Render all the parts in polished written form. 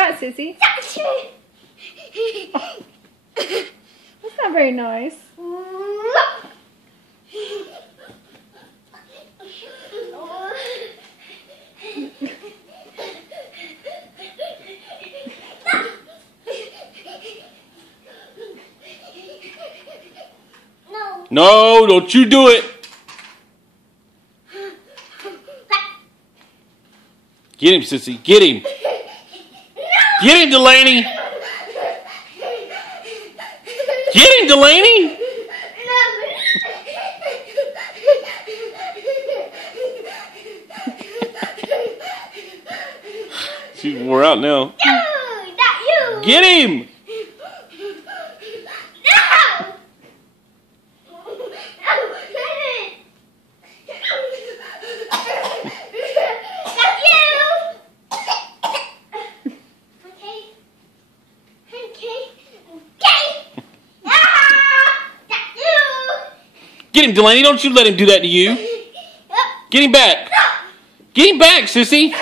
got, Sissy? That's not very nice. No, don't you do it. Get him, Sissy. Get him. Get him, Delaney. Get him, Delaney. She's wore out now. No, not you. Get him. Get him, Delaney. Don't you let him do that to you. Get him back. Get him back, Sissy.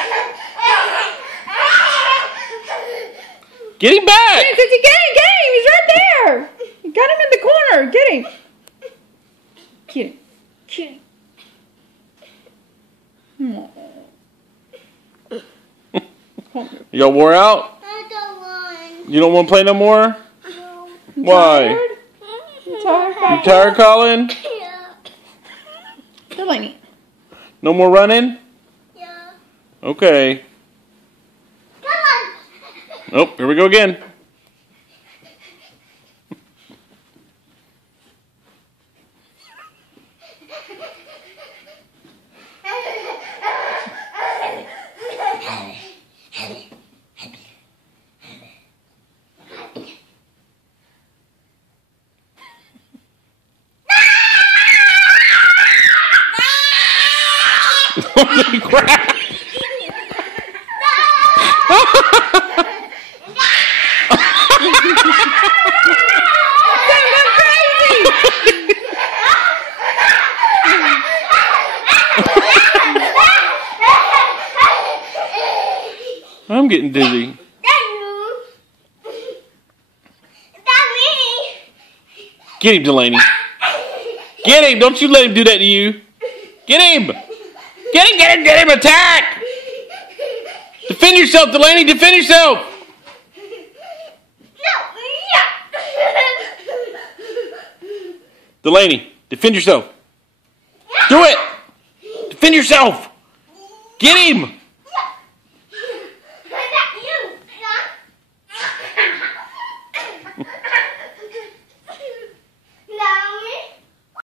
Get him back. Hey, Sissy, get him. He's right there. You got him in the corner. Get him. Get him. Y'all wore out? I don't want. You don't want to play no more? No. Why? You tired? You tired, Colin? Yeah. Delaney. No more running? Yeah. Okay. Come on. Oh, here we go again. Holy crap! I'm getting dizzy. Get him, Delaney. Get him! Don't you let him do that to you. Get him! Get him! Get him! Get him! Attack! Defend yourself, Delaney! Defend yourself! Delaney, defend yourself. Do it! Defend yourself! Get him!